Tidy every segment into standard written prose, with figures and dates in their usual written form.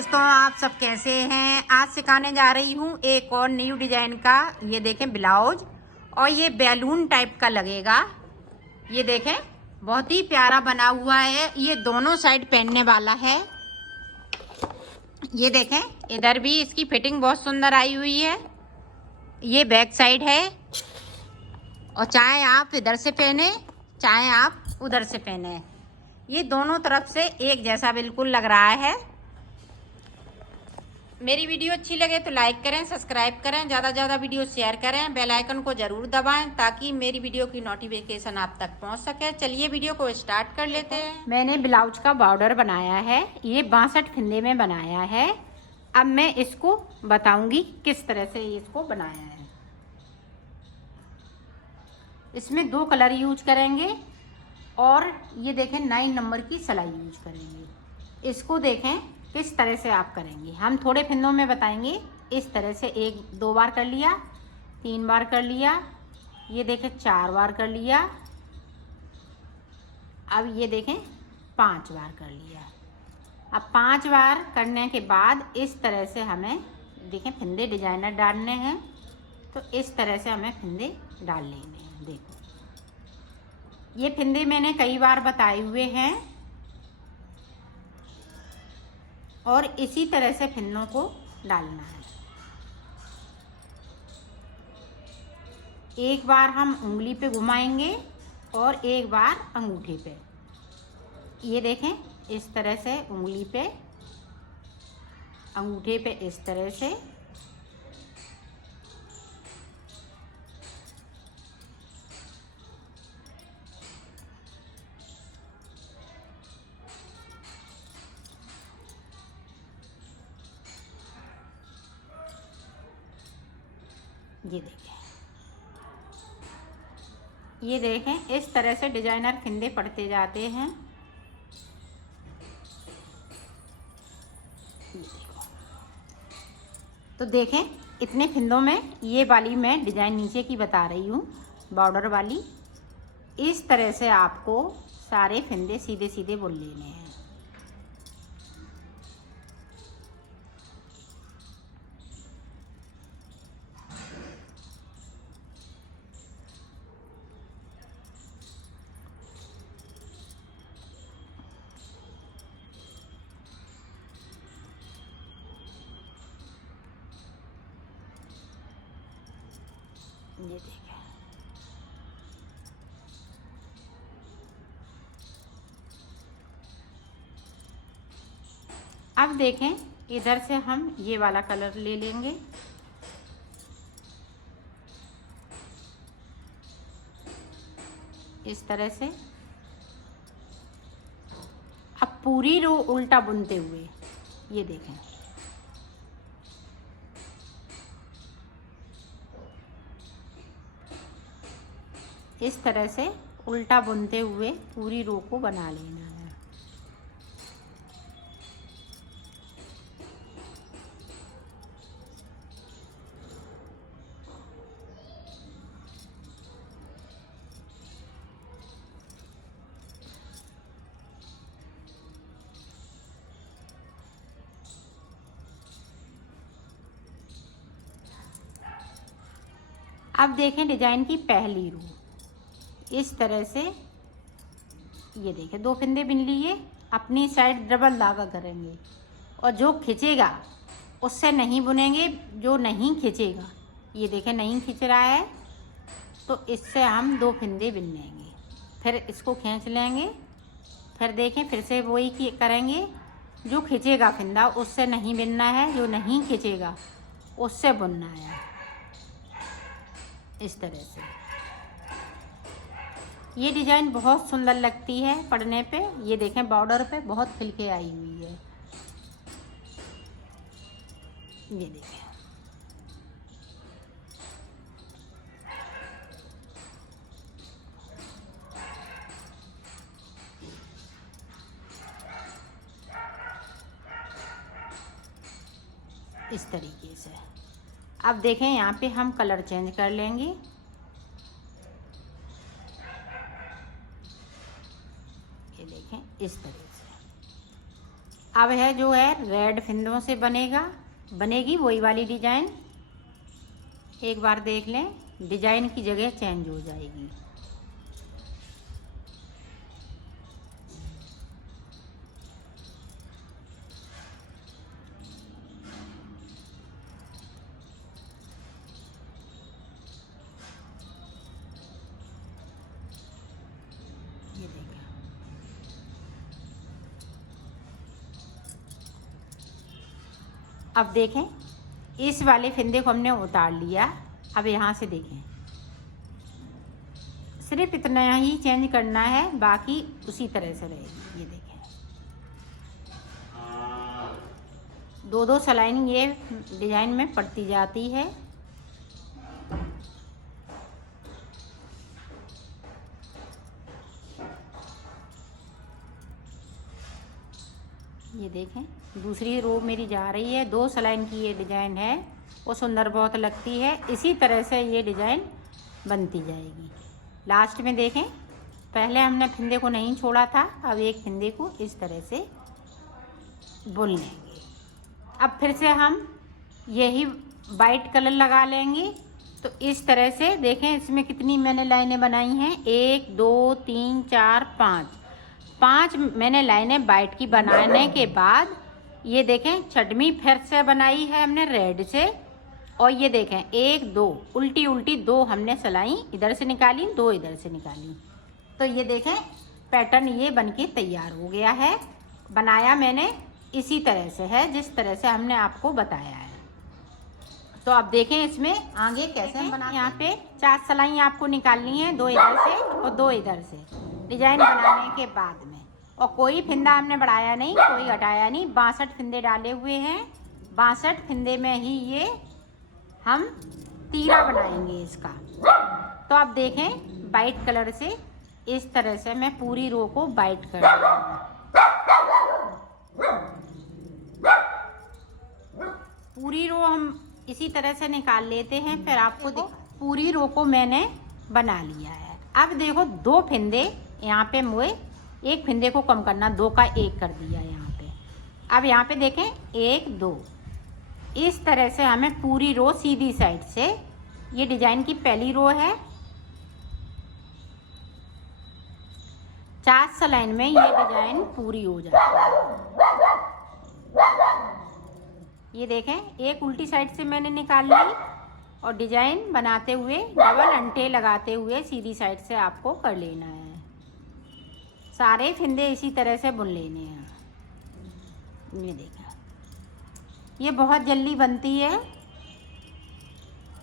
दोस्तों, आप सब कैसे हैं। आज सिखाने जा रही हूँ एक और न्यू डिजाइन का। ये देखें ब्लाउज, और ये बैलून टाइप का लगेगा। ये देखें बहुत ही प्यारा बना हुआ है। ये दोनों साइड पहनने वाला है। ये देखें इधर भी इसकी फिटिंग बहुत सुंदर आई हुई है। ये बैक साइड है, और चाहे आप इधर से पहने चाहे आप उधर से पहने, ये दोनों तरफ से एक जैसा बिल्कुल लग रहा है। मेरी वीडियो अच्छी लगे तो लाइक करें, सब्सक्राइब करें, ज़्यादा से ज़्यादा वीडियो शेयर करें, बेल आइकन को ज़रूर दबाएं ताकि मेरी वीडियो की नोटिफिकेशन आप तक पहुंच सके। चलिए वीडियो को स्टार्ट कर लेते हैं। मैंने ब्लाउज का बॉर्डर बनाया है, ये 62 फंदे में बनाया है। अब मैं इसको बताऊंगी किस तरह से इसको बनाया है। इसमें 2 कलर यूज करेंगे, और ये देखें 9 नंबर की सिलाई यूज करेंगे। इसको देखें किस तरह से आप करेंगे। हम थोड़े फिंदों में बताएंगे। इस तरह से 1-2 बार कर लिया, 3 बार कर लिया, ये देखें 4 बार कर लिया, अब ये देखें 5 बार कर लिया। अब 5 बार करने के बाद इस तरह से हमें देखें फिंदे डिजाइनर डालने हैं, तो इस तरह से हमें फिंदे डाल लेने हैं। देखो ये फिंदे मैंने कई बार बताए हुए हैं, और इसी तरह से फिंदों को डालना है। एक बार हम उंगली पे घुमाएंगे और एक बार अंगूठे पे। ये देखें इस तरह से उंगली पे, अंगूठे पे इस तरह से। ये देखें इस तरह से डिजाइनर फिंदे पड़ते जाते हैं। तो देखें इतने फिंदों में ये वाली मैं डिजाइन नीचे की बता रही हूँ, बॉर्डर वाली। इस तरह से आपको सारे फिंदे सीधे सीधे बुन लेने हैं। ये देखें अब देखें इधर से हम ये वाला कलर ले लेंगे। इस तरह से अब पूरी रो उल्टा बुनते हुए, ये देखें इस तरह से उल्टा बुनते हुए पूरी रो को बना लेना है। अब देखें डिजाइन की पहली रो इस तरह से। ये देखें 2 फिंदे बिन लिए, अपनी साइड डबल धागा करेंगे, और जो खींचेगा उससे नहीं बुनेंगे, जो नहीं खींचेगा, ये देखें नहीं खींच रहा है तो इससे हम 2 फिंदे बिन लेंगे, फिर इसको खींच लेंगे, फिर देखें फिर से वही करेंगे। जो खींचेगा फिंदा उससे नहीं बिनना है, जो नहीं खींचेगा उससे बुनना है। इस तरह से ये डिजाइन बहुत सुंदर लगती है पढ़ने पे। ये देखें बॉर्डर पे बहुत खिलके आई हुई है। ये देखें इस तरीके से। अब देखें यहाँ पे हम कलर चेंज कर लेंगे। ये देखें इस तरह से। अब है जो है रेड फिंदों से बनेगी वही वाली डिजाइन। एक बार देख लें, डिजाइन की जगह चेंज हो जाएगी। ये देखें, अब देखें इस वाले फिंदे को हमने उतार लिया। अब यहाँ से देखें, सिर्फ इतना ही चेंज करना है, बाकी उसी तरह से रहेगी। ये देखें, दो दो सलाइन ये डिजाइन में पड़ती जाती है। ये देखें, दूसरी रो मेरी जा रही है। 2 सलाइन की ये डिजाइन है, वो सुंदर बहुत लगती है। इसी तरह से ये डिजाइन बनती जाएगी। लास्ट में देखें, पहले हमने फिंदे को नहीं छोड़ा था, अब एक फिंदे को इस तरह से बुन लेंगे। अब फिर से हम यही वाइट कलर लगा लेंगे। तो इस तरह से देखें, इसमें कितनी मैंने लाइनें बनाई हैं, 1 2 3 4 5 मैंने लाइनें वाइट की बनाने के बाद ये देखें छठवीं फिर से बनाई है हमने रेड से। और ये देखें 1 2 उल्टी उल्टी 2 हमने सिलाई इधर से निकाली, 2 इधर से निकाली। तो ये देखें पैटर्न ये बनके तैयार हो गया है। बनाया मैंने इसी तरह से है, जिस तरह से हमने आपको बताया है। तो अब देखें इसमें आगे कैसे हम बनाते हैं। यहाँ पे 4 सिलाई आपको निकालनी है, 2 इधर से और 2 इधर से, डिजाइन बनाने के बाद में। और कोई फिंदा हमने बढ़ाया नहीं, कोई घटाया नहीं। 62 फिंदे डाले हुए हैं। 62 फिंदे में ही ये हम तीरा बनाएंगे इसका। तो अब देखें वाइट कलर से इस तरह से मैं पूरी रो को वाइट कर दूँगी। पूरी रो हम इसी तरह से निकाल लेते हैं। फिर आपको पूरी रो को मैंने बना लिया है। अब देखो 2 फिंदे यहाँ पे मुझे, एक फिंदे को कम करना, 2 का 1 कर दिया यहाँ पे। अब यहाँ पे देखें 1 2 इस तरह से हमें पूरी रो सीधी साइड से, ये डिजाइन की पहली रो है, 4 सलाइन में ये डिजाइन पूरी हो जाती है। ये देखें एक उल्टी साइड से मैंने निकाल ली और डिजाइन बनाते हुए डबल अंटे लगाते हुए सीधी साइड से आपको कर लेना है। सारे फिंदे इसी तरह से बुन लेने हैं। ये देखें, ये बहुत जल्दी बनती है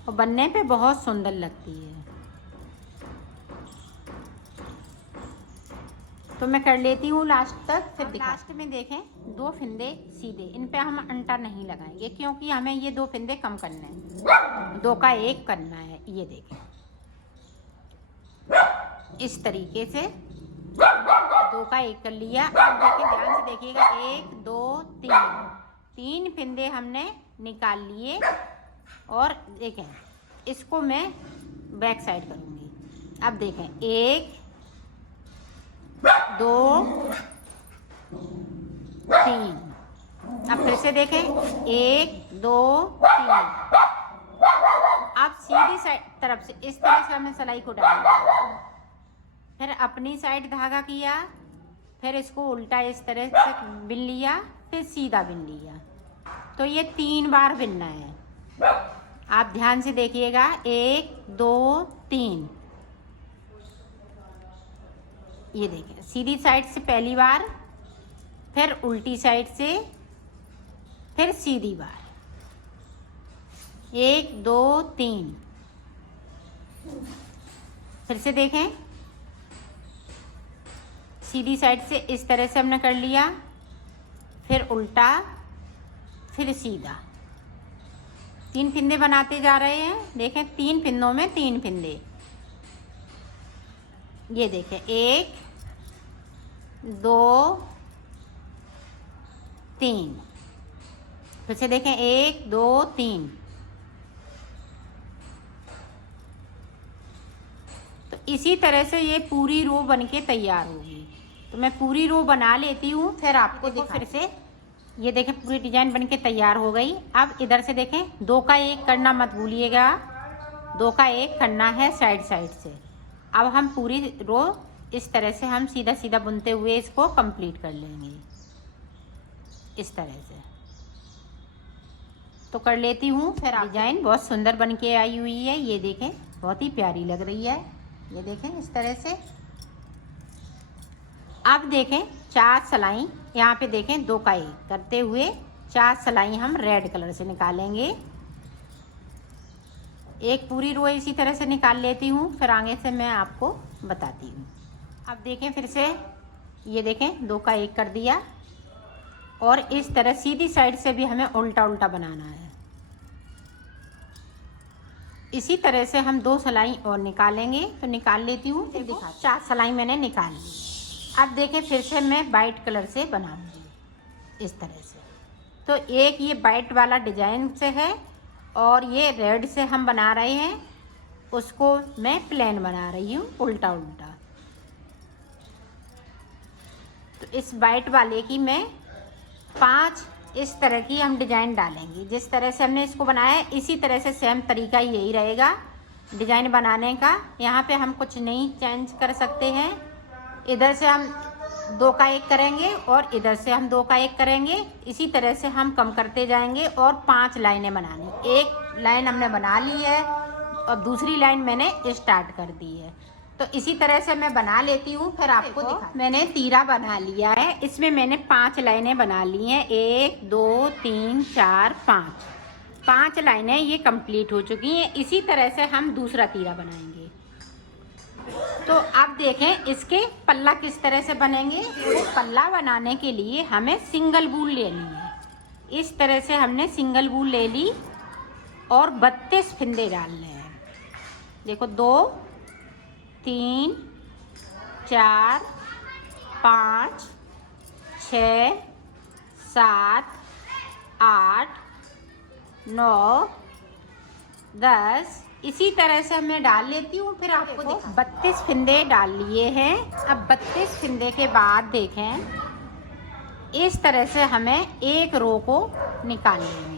और बनने पे बहुत सुंदर लगती है। तो मैं कर लेती हूँ लास्ट तक, फिर लास्ट में देखें 2 फिंदे सीधे, इन पे हम अंटा नहीं लगाएंगे क्योंकि हमें ये 2 फिंदे कम करने हैं, 2 का 1 करना है। ये देखें इस तरीके से 2 का 1 कर लिया। अब देखें, ध्यान से देखिएगा, 1 2 3 फिंदे हमने निकाल लिए। और देखें इसको मैं बैक साइड करूँगी। अब देखें 1 2 3, अब फिर से देखें 1 2 3। अब सीधी साइड तरफ से इस तरह से हमने सिलाई को डाला, फिर अपनी साइड धागा किया, फिर इसको उल्टा इस तरह से बिन लिया, फिर सीधा बिन लिया। तो ये 3 बार बिनना है। आप ध्यान से देखिएगा, 1 2 3। ये देखें सीधी साइड से पहली बार, फिर उल्टी साइड से, फिर सीधी बार, 1 2 3। फिर से देखें, सीधी साइड से इस तरह से हमने कर लिया, फिर उल्टा, फिर सीधा। 3 फिंदे बनाते जा रहे हैं। देखें 3 फिंदों में 3 फिंदे। ये देखें 1 2 3। फिर से देखें 1 2 3। तो इसी तरह से ये पूरी रो बनके तैयार होगी। तो मैं पूरी रो बना लेती हूँ, फिर आपको देखो। फिर से ये देखें पूरी डिजाइन बनके तैयार हो गई। अब इधर से देखें 2 का 1 करना मत भूलिएगा, 2 का 1 करना है साइड साइड से। अब हम पूरी रो इस तरह से हम सीधा सीधा बुनते हुए इसको कंप्लीट कर लेंगे इस तरह से। तो कर लेती हूँ। फिर डिजाइन बहुत सुंदर बन के आई हुई है, ये देखें बहुत ही प्यारी लग रही है, ये देखें इस तरह से। अब देखें 4 सिलाई यहाँ पे देखें 2 का 1 करते हुए 4 सिलाई हम रेड कलर से निकालेंगे। एक पूरी रो इसी तरह से निकाल लेती हूँ, फिर आगे से मैं आपको बताती हूँ। अब देखें फिर से ये देखें 2 का 1 कर दिया और इस तरह सीधी साइड से भी हमें उल्टा उल्टा बनाना है। इसी तरह से हम 2 सिलाई और निकालेंगे, तो निकाल लेती हूँ फिर दिखा। 4 सिलाई मैंने निकाल ली। अब देखें फिर से मैं वाइट कलर से बनाऊंगी इस तरह से। तो एक ये वाइट वाला डिजाइन से है और ये रेड से हम बना रहे हैं, उसको मैं प्लेन बना रही हूँ उल्टा उल्टा। तो इस वाइट वाले की मैं 5 इस तरह की हम डिजाइन डालेंगे। जिस तरह से हमने इसको बनाया है इसी तरह से सेम तरीका यही रहेगा डिजाइन बनाने का। यहाँ पे हम कुछ नहीं चेंज कर सकते हैं। इधर से हम 2 का 1 करेंगे और इधर से हम 2 का 1 करेंगे। इसी तरह से हम कम करते जाएंगे और 5 लाइनें बनानी। एक लाइन हमने बना ली है और दूसरी लाइन मैंने स्टार्ट कर दी है। तो इसी तरह से मैं बना लेती हूँ, फिर आपको दिखा। मैंने तीरा बना लिया है, इसमें मैंने 5 लाइनें बना ली हैं। 1 2 3 4 5 लाइनें ये कंप्लीट हो चुकी हैं। इसी तरह से हम दूसरा तीरा बनाएंगे। तो अब देखें इसके पल्ला किस तरह से बनेंगे। तो पल्ला बनाने के लिए हमें सिंगल वूल लेनी है। इस तरह से हमने सिंगल वूल ले ली और 32 फिंदे डालने हैं। देखो 2 3 4 5 6 7 8 9 10 इसी तरह से मैं डाल लेती हूँ। फिर आपको 32 फिंदे डाल लिए हैं। अब 32 फिंदे के बाद देखें इस तरह से हमें एक रो को निकाल लेंगे।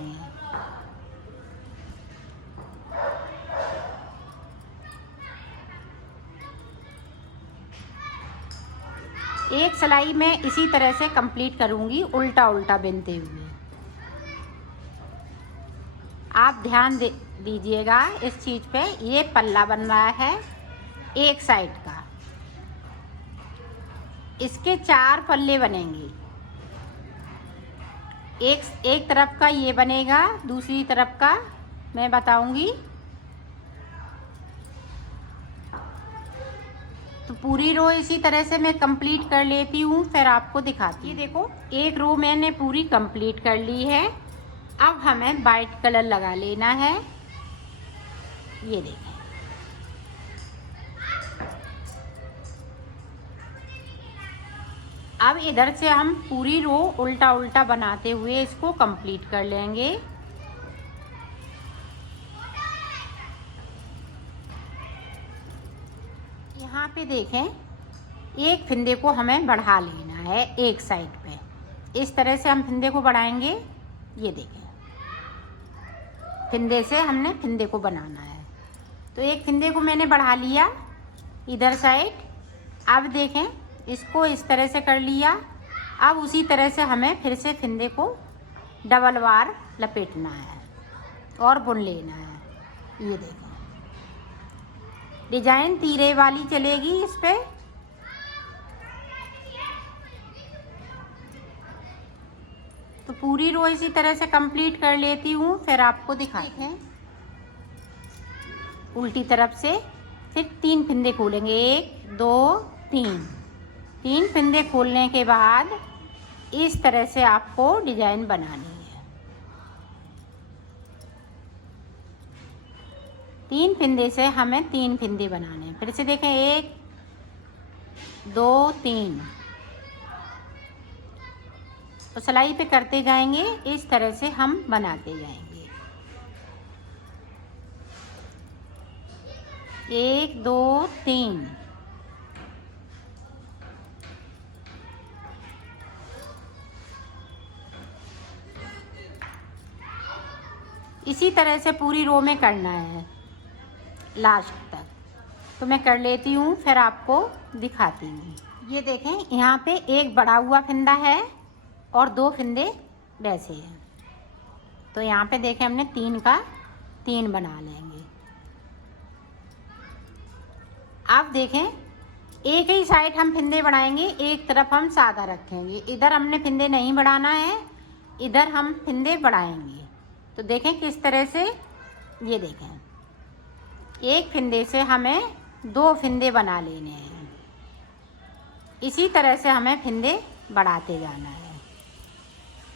एक सिलाई में इसी तरह से कंप्लीट करूँगी उल्टा उल्टा बुनते हुए। आप ध्यान दीजिएगा इस चीज़ पे। ये पल्ला बन रहा है एक साइड का, इसके 4 पल्ले बनेंगे। एक तरफ का ये बनेगा, दूसरी तरफ का मैं बताऊंगी। तो पूरी रो इसी तरह से मैं कंप्लीट कर लेती हूँ, फिर आपको दिखाती हूँ। ये देखो एक रो मैंने पूरी कंप्लीट कर ली है। अब हमें वाइट कलर लगा लेना है। ये देखें अब इधर से हम पूरी रो उल्टा उल्टा बनाते हुए इसको कंप्लीट कर लेंगे। यहाँ पे देखें एक फिंदे को हमें बढ़ा लेना है एक साइड पे। इस तरह से हम फिंदे को बढ़ाएंगे। ये देखें फिंदे से हमने फिंदे को बनाना है। तो एक फिंदे को मैंने बढ़ा लिया इधर साइड। अब देखें इसको इस तरह से कर लिया। अब उसी तरह से हमें फिर से फिंदे को डबल बार लपेटना है और बुन लेना है। ये देखें डिजाइन तीरे वाली चलेगी इस पे। तो पूरी रो इसी तरह से कंप्लीट कर लेती हूँ, फिर आपको दिखाते हैं। उल्टी तरफ से फिर 3 फिंदे खोलेंगे। 1 2 3 फिंदे खोलने के बाद इस तरह से आपको डिजाइन बनानी है। 3 फिंदे से हमें 3 फिंदे बनाने हैं। फिर से देखें 1 2 3 तो सिलाई पे करते जाएंगे। इस तरह से हम बनाते जाएंगे। 1 2 3 5 इसी तरह से पूरी रो में करना है लास्ट तक। तो मैं कर लेती हूँ, फिर आपको दिखाती हूँ। ये देखें, यहाँ पे एक बड़ा हुआ फंदा है और 2 फंदे वैसे हैं। तो यहाँ पे देखें हमने 3 का 3 बना लेंगे। आप देखें, एक ही साइड हम फंदे बढ़ाएंगे, एक तरफ हम सादा रखेंगे। इधर हमने फंदे नहीं बढ़ाना है, इधर हम फंदे बढ़ाएंगे। तो देखें किस तरह से, ये देखें, एक फंदे से हमें 2 फंदे बना लेने हैं। इसी तरह से हमें फंदे बढ़ाते जाना है।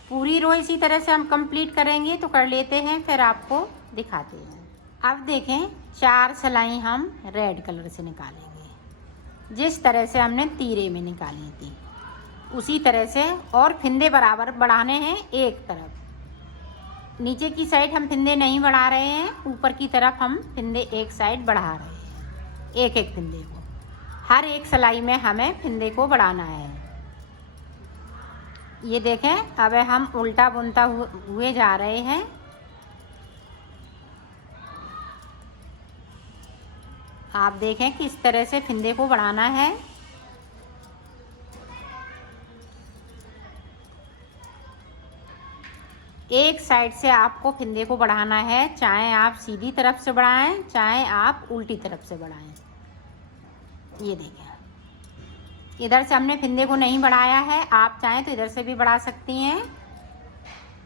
पूरी रो इसी तरह से हम कंप्लीट करेंगे। तो कर लेते हैं, फिर आपको दिखाते हैं। अब देखें, 4 सिलाई हम रेड कलर से निकालेंगे, जिस तरह से हमने तीरे में निकाली थी उसी तरह से। और फंदे बराबर बढ़ाने हैं एक तरफ। नीचे की साइड हम फंदे नहीं बढ़ा रहे हैं, ऊपर की तरफ हम फंदे एक साइड बढ़ा रहे हैं। एक एक फंदे को, हर एक सिलाई में हमें फंदे को बढ़ाना है। ये देखें, अब हम उल्टा बुनता हुए जा रहे हैं। आप देखें किस तरह से फंदे को बढ़ाना है। एक साइड से आपको फंदे को बढ़ाना है, चाहे आप सीधी तरफ से बढ़ाएं, चाहे आप उल्टी तरफ से बढ़ाएं। ये देखें, इधर से हमने फंदे को नहीं बढ़ाया है, आप चाहें तो इधर से भी बढ़ा सकती हैं।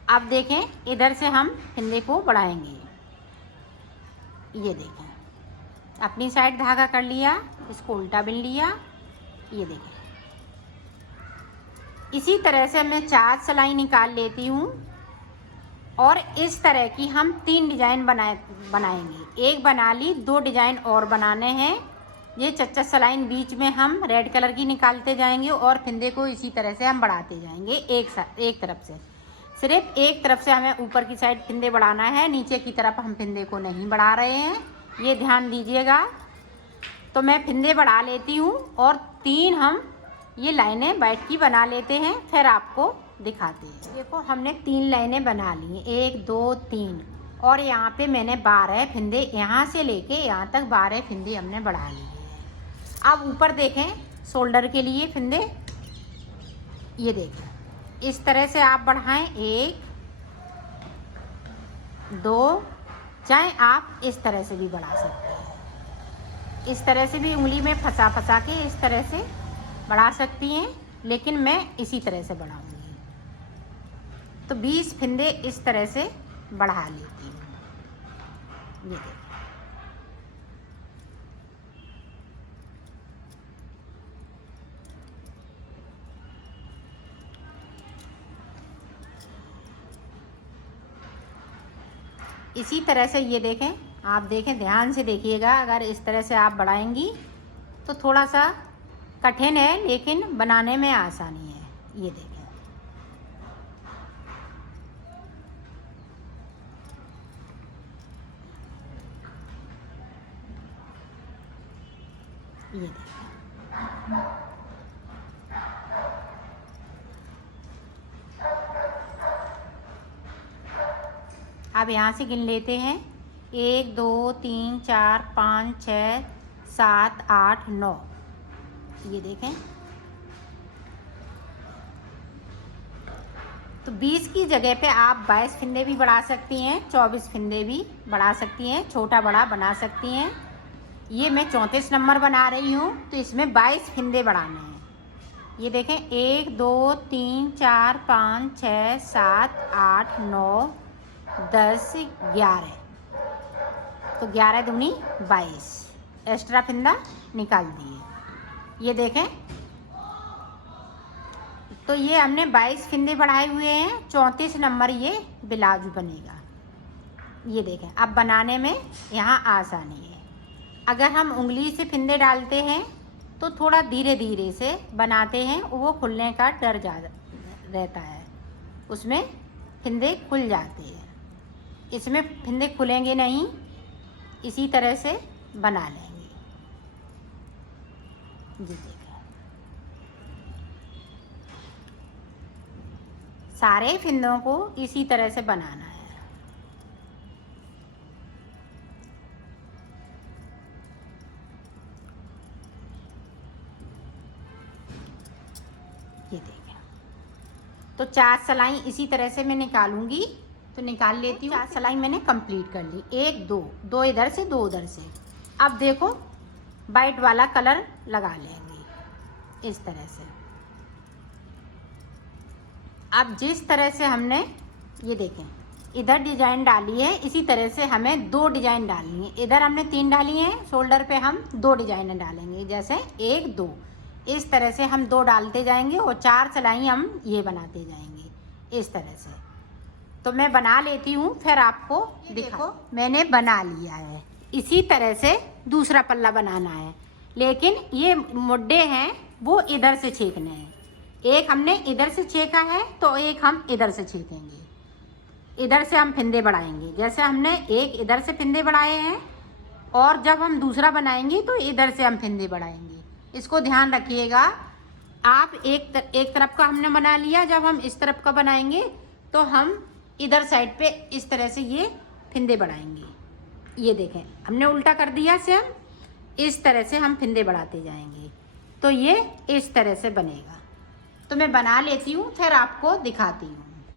अब देखें, इधर से हम फंदे को बढ़ाएंगे। ये देखें, अपनी साइड धागा कर लिया, इसको उल्टा बिन लिया। ये देखें, इसी तरह से मैं 4 सिलाई निकाल लेती हूँ और इस तरह की हम 3 डिजाइन बनाएंगे। एक बना ली, 2 डिजाइन और बनाने हैं। ये 4 सिलाई बीच में हम रेड कलर की निकालते जाएंगे और फंदे को इसी तरह से हम बढ़ाते जाएंगे। एक तरफ से, सिर्फ एक तरफ से हमें ऊपर की साइड फंदे बढ़ाना है, नीचे की तरफ हम फंदे को नहीं बढ़ा रहे हैं, ये ध्यान दीजिएगा। तो मैं फंदे बढ़ा लेती हूँ और 3 हम ये लाइनें बैठ की बना लेते हैं, फिर आपको दिखाते हैं। देखो, हमने 3 लाइनें बना ली, 1 2 3, और यहाँ पे मैंने 12 फंदे, यहाँ से लेके यहाँ तक 12 फंदे हमने बढ़ा लिए हैं। अब ऊपर देखें, शोल्डर के लिए फंदे, ये देखें, इस तरह से आप बढ़ाएं, 1 2, चाहे आप इस तरह से भी बढ़ा सकते हैं। इस तरह से भी उंगली में फंसा के इस तरह से बढ़ा सकती हैं, लेकिन मैं इसी तरह से बढ़ाऊंगी। तो 20 फंदे इस तरह से बढ़ा लेती हूँ। ये देखिए, इसी तरह से। ये देखें, आप देखें, ध्यान से देखिएगा। अगर इस तरह से आप बढ़ाएंगी तो थोड़ा सा कठिन है, लेकिन बनाने में आसानी है। ये देखें, ये देखें। अब यहाँ से गिन लेते हैं, 1 2 3 4 5 6 7 8 9। ये देखें, तो 20 की जगह पे आप 22 फंदे भी बढ़ा सकती हैं, 24 फंदे भी बढ़ा सकती हैं, छोटा बड़ा बना सकती हैं। ये मैं 34 नंबर बना रही हूँ, तो इसमें 22 फंदे बढ़ाने हैं। ये देखें, 1 2 3 4 5 6 7 8 9 10 11। तो 11 दूनी 22, एक्स्ट्रा फंदा निकाल दिए। ये देखें, तो ये हमने 22 फंदे बढ़ाए हुए हैं, 34 नंबर ये ब्लाउज बनेगा। ये देखें, अब बनाने में यहाँ आसानी है। अगर हम उंगली से फंदे डालते हैं तो थोड़ा धीरे धीरे से बनाते हैं, वो खुलने का डर ज़्यादा रहता है, उसमें फंदे खुल जाते हैं। इसमें फंदे खुलेंगे नहीं, इसी तरह से बना लेंगे। जी देखें, सारे फंदों को इसी तरह से बनाना है। तो 4 सिलाई इसी तरह से मैं निकालूंगी। तो निकाल लेती हूँ। 4 सिलाई मैंने कंप्लीट कर ली, 1 2 2 इधर से 2 उधर से। अब देखो वाइट वाला कलर लगा लेंगे इस तरह से। अब जिस तरह से हमने ये देखें इधर डिजाइन डाली है, इसी तरह से हमें 2 डिजाइन डालनी है। इधर हमने 3 डाली हैं, शोल्डर पे हम 2 डिजाइन डालेंगे, जैसे 1 2 इस तरह से हम 2 डालते जाएंगे और 4 सिलाई हम ये बनाते जाएंगे इस तरह से। तो मैं बना लेती हूँ, फिर आपको देखो मैंने बना लिया है। इसी तरह से दूसरा पल्ला बनाना है, लेकिन ये मुड्डे हैं वो इधर से छेकने हैं। एक हमने इधर से छेका है तो एक हम इधर से छेकेंगे। इधर से हम फिंदे बढ़ाएंगे, जैसे हमने एक इधर से फिंदे बढ़ाए हैं, और जब हम दूसरा बनाएंगे तो इधर से हम फिंदे बढ़ाएंगे। इसको ध्यान रखिएगा आप। एक तरफ का हमने बना लिया, जब हम इस तरफ का बनाएंगे तो हम इधर साइड पे इस तरह से ये फिंदे बढ़ाएंगे। ये देखें हमने उल्टा कर दिया सेम, इस तरह से हम फिंदे बढ़ाते जाएंगे तो ये इस तरह से बनेगा। तो मैं बना लेती हूँ, फिर आपको दिखाती हूँ।